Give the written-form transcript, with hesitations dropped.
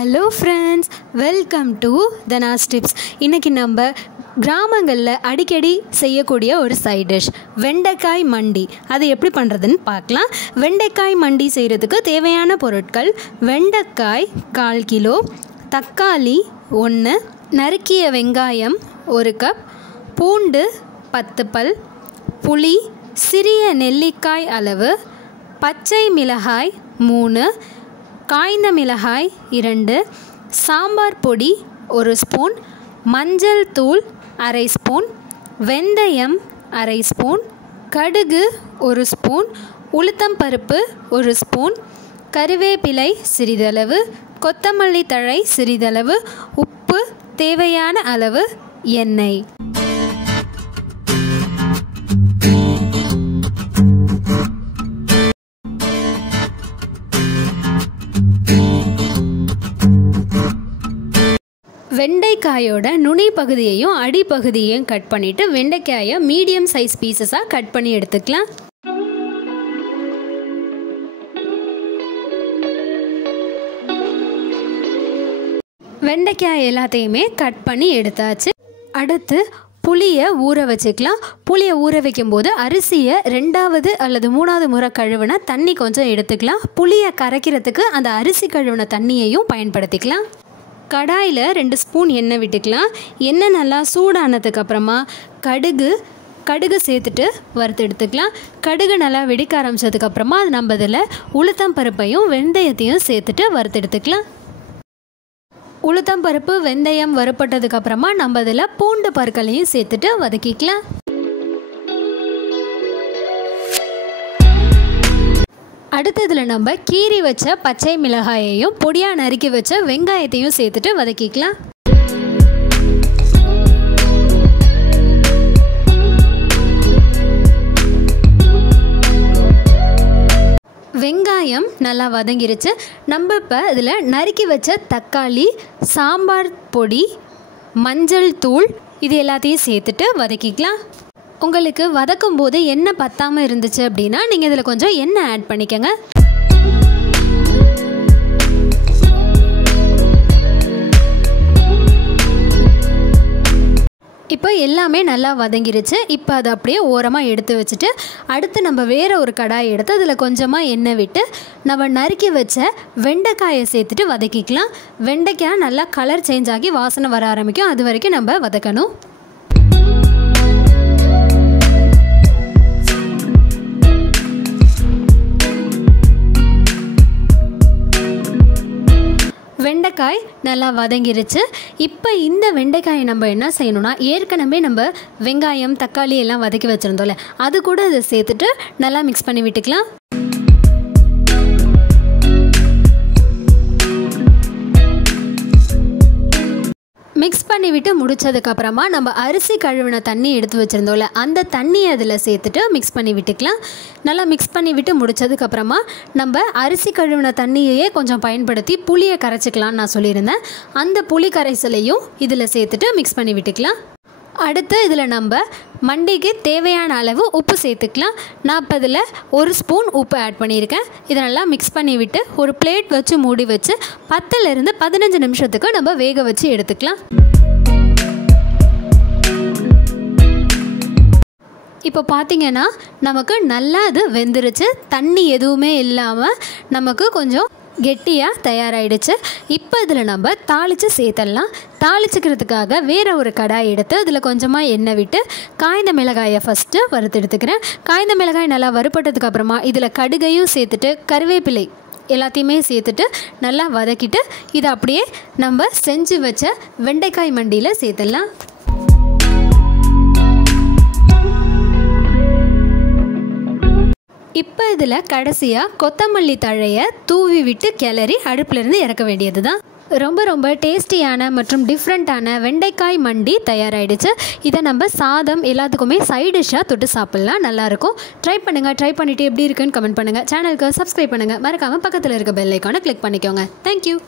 Hello friends, welcome to Dhana's tips. இன்றைக்கி நம்ம கிராமங்களில் அடிக்கடி செய்யக்கூடிய ஒரு சைட் டிஷ் வெண்டைக்காய் மண்டி. அது எப்படி பண்ணுறதுன்னு பார்க்கலாம். வெண்டைக்காய் மண்டி செய்கிறதுக்கு தேவையான பொருட்கள்: வெண்டைக்காய் 1/4 கிலோ, தக்காளி 1, நறுக்கிய வெங்காயம் 1 கப், பூண்டு 10 பல், புளி சிறிய நெல்லிக்காய் அளவு, பச்சை மிளகாய் 3, காய்ந்த மிளகாய் 2, சாம்பார் பொடி 1 ஸ்பூன், மஞ்சள் தூள் 1/2 ஸ்பூன், வெந்தயம் 1/2 ஸ்பூன், கடுகு 1 ஸ்பூன், உளுத்தம்பருப்பு 1 ஸ்பூன், கறிவேப்பிலை சிறிதளவு, கொத்தமல்லி தழை சிறிதளவு, உப்பு தேவையான அளவு, எண்ணெய். வெண்டைக்காயோட நுனி பகுதியையும் அடிப்பகுதியையும் கட் பண்ணிவிட்டு வெண்டைக்காயை மீடியம் சைஸ் பீசஸாக கட் பண்ணி எடுத்துக்கலாம். வெண்டைக்காய் எல்லாத்தையுமே கட் பண்ணி எடுத்தாச்சு. அடுத்து புளியை ஊற வச்சுக்கலாம். புளியை ஊற வைக்கும்போது அரிசியை 2வது அல்லது 3வது முறை கழுவின தண்ணி கொஞ்சம் எடுத்துக்கலாம். புளியை கரைக்கிறதுக்கு அந்த அரிசி கழுவின தண்ணியையும் பயன்படுத்திக்கலாம். கடாயில் 2 ஸ்பூன் எண்ணெய் விட்டுக்கலாம். எண்ணெய் நல்லா சூடானதுக்கு அப்புறமா கடுகு சேர்த்துட்டு வறுத்து எடுத்துக்கலாம். கடுகு நல்லா வெடிக்க ஆரம்பித்ததுக்கப்புறமா நம்ம இதில் உளுத்தம் பருப்பையும் வெந்தயத்தையும் சேர்த்துட்டு வறுத்து எடுத்துக்கலாம். உளுத்தம் பருப்பு வெந்தயம் வறுப்பட்டதுக்கப்புறமா நம்ம இதில் பூண்டு பற்களையும் சேர்த்துட்டு வதக்கிக்கலாம். அடுத்ததில் நம்ம கீறி வச்ச பச்சை மிளகாயையும் பொடியாக நறுக்கி வச்ச வெங்காயத்தையும் சேர்த்துட்டு வதக்கிக்கலாம். வெங்காயம் நல்லா வதங்கிருச்சு. நம்ம இப்போ இதில் நறுக்கி வச்ச தக்காளி, சாம்பார் பொடி, மஞ்சள் தூள் இது எல்லாத்தையும் சேர்த்துட்டு வதக்கிக்கலாம். உங்களுக்கு வதக்கும் போது எண்ணெய் பத்தாமல் இருந்துச்சு அப்படின்னா நீங்கள் இதில் கொஞ்சம் எண்ணெய் ஆட் பண்ணிக்கோங்க. இப்போ எல்லாமே நல்லா வதங்கிருச்சு. இப்போ அதை அப்படியே ஓரமாக எடுத்து வச்சுட்டு அடுத்து நம்ம வேறு ஒரு கடாயை எடுத்து அதில் கொஞ்சமாக எண்ணெய் விட்டு நம்ம நறுக்கி வச்ச வெண்டைக்காயை சேர்த்துட்டு வதக்கிக்கலாம். வெண்டைக்காய் நல்லா கலர் சேஞ்ச் ஆகி வாசனை வர ஆரம்பிக்கும். அது வரைக்கும் நம்ம வதக்கணும். வெண்டைக்காய் நல்லா வதங்கிருச்சு. இப்போ இந்த வெண்டைக்காயை நம்ம என்ன செய்யணும்னா, ஏற்கனவே நம்ம வெங்காயம் தக்காளி எல்லாம் வதக்கி வச்சுருந்தோம்ல, அது கூட அதை சேர்த்துட்டு நல்லா மிக்ஸ் பண்ணி விட்டுக்கலாம். மிக்ஸ் பண்ணிவிட்டு முடித்ததுக்கப்புறமா நம்ம அரிசி கழுவின தண்ணி எடுத்து வச்சுருந்தோம்ல, அந்த தண்ணியை அதில் சேர்த்துட்டு மிக்ஸ் பண்ணி விட்டுக்கலாம். நல்லா மிக்ஸ் பண்ணி விட்டு முடித்ததுக்கப்புறமா நம்ம அரிசி கழுவின தண்ணியையே கொஞ்சம் பயன்படுத்தி புளியை கரைச்சிக்கலான்னு நான் சொல்லியிருந்தேன். அந்த புளி கரைசலையும் இதில் சேர்த்துட்டு மிக்ஸ் பண்ணி விட்டுக்கலாம். அடுத்து இதில் நம்ம மண்டிக்கு தேவையான அளவு உப்பு சேர்த்துக்கலாம். நான் இப்போ இதில் 1 ஸ்பூன் உப்பு ஆட் பண்ணியிருக்கேன். இதை நல்லா மிக்ஸ் பண்ணி விட்டு ஒரு பிளேட் வச்சு மூடி வச்சு 10லேருந்து 15 நிமிஷத்துக்கு நம்ம வேக வச்சு எடுத்துக்கலாம். இப்போ பார்த்திங்கன்னா நமக்கு நல்லா அது வெந்துருச்சு. தண்ணி எதுவுமே இல்லாமல் நமக்கு கொஞ்சம் கெட்டியாக தயாராகிடுச்சு. இப்போ இதில் நம்ம தாளித்து சேர்த்துடலாம். தாளிச்சுக்கிறதுக்காக வேறு ஒரு கடாய் எடுத்து அதில் கொஞ்சமாக எண்ணெய் விட்டு காய்ந்த மிளகாயை ஃபஸ்ட்டு வறுத்து எடுத்துக்கிறேன். காய்ந்த மிளகாய் நல்லா வறுப்பட்டதுக்கப்புறமா இதில் கடுகையும் சேர்த்துட்டு கறிவேப்பிலை எல்லாத்தையுமே சேர்த்துட்டு நல்லா வதக்கிட்டு இதை அப்படியே நம்ம செஞ்சு வச்ச வெண்டைக்காய் மண்டியில் சேர்த்துடலாம். இப்போ இதில் கடைசியாக கொத்தமல்லி தழையை தூவி விட்டு கிளறி அடுப்பிலிருந்து இறக்க வேண்டியது தான். ரொம்ப டேஸ்டியான மற்றும் டிஃப்ரெண்ட்டான வெண்டைக்காய் மண்டி தயாராகிடுச்சு. இதை நம்ம சாதம் எல்லாத்துக்குமே சைட் டிஷ்ஷாக தொட்டு சாப்பிட்லாம். நல்லாயிருக்கும். ட்ரை பண்ணுங்கள். ட்ரை பண்ணிவிட்டு எப்படி இருக்குன்னு கமெண்ட் பண்ணுங்கள். சேனலுக்கு சப்ஸ்கிரைப் பண்ணுங்கள். மறக்காமல் பக்கத்தில் இருக்க பெல் ஐக்கானை கிளிக் பண்ணிக்கோங்க. தேங்க்யூ.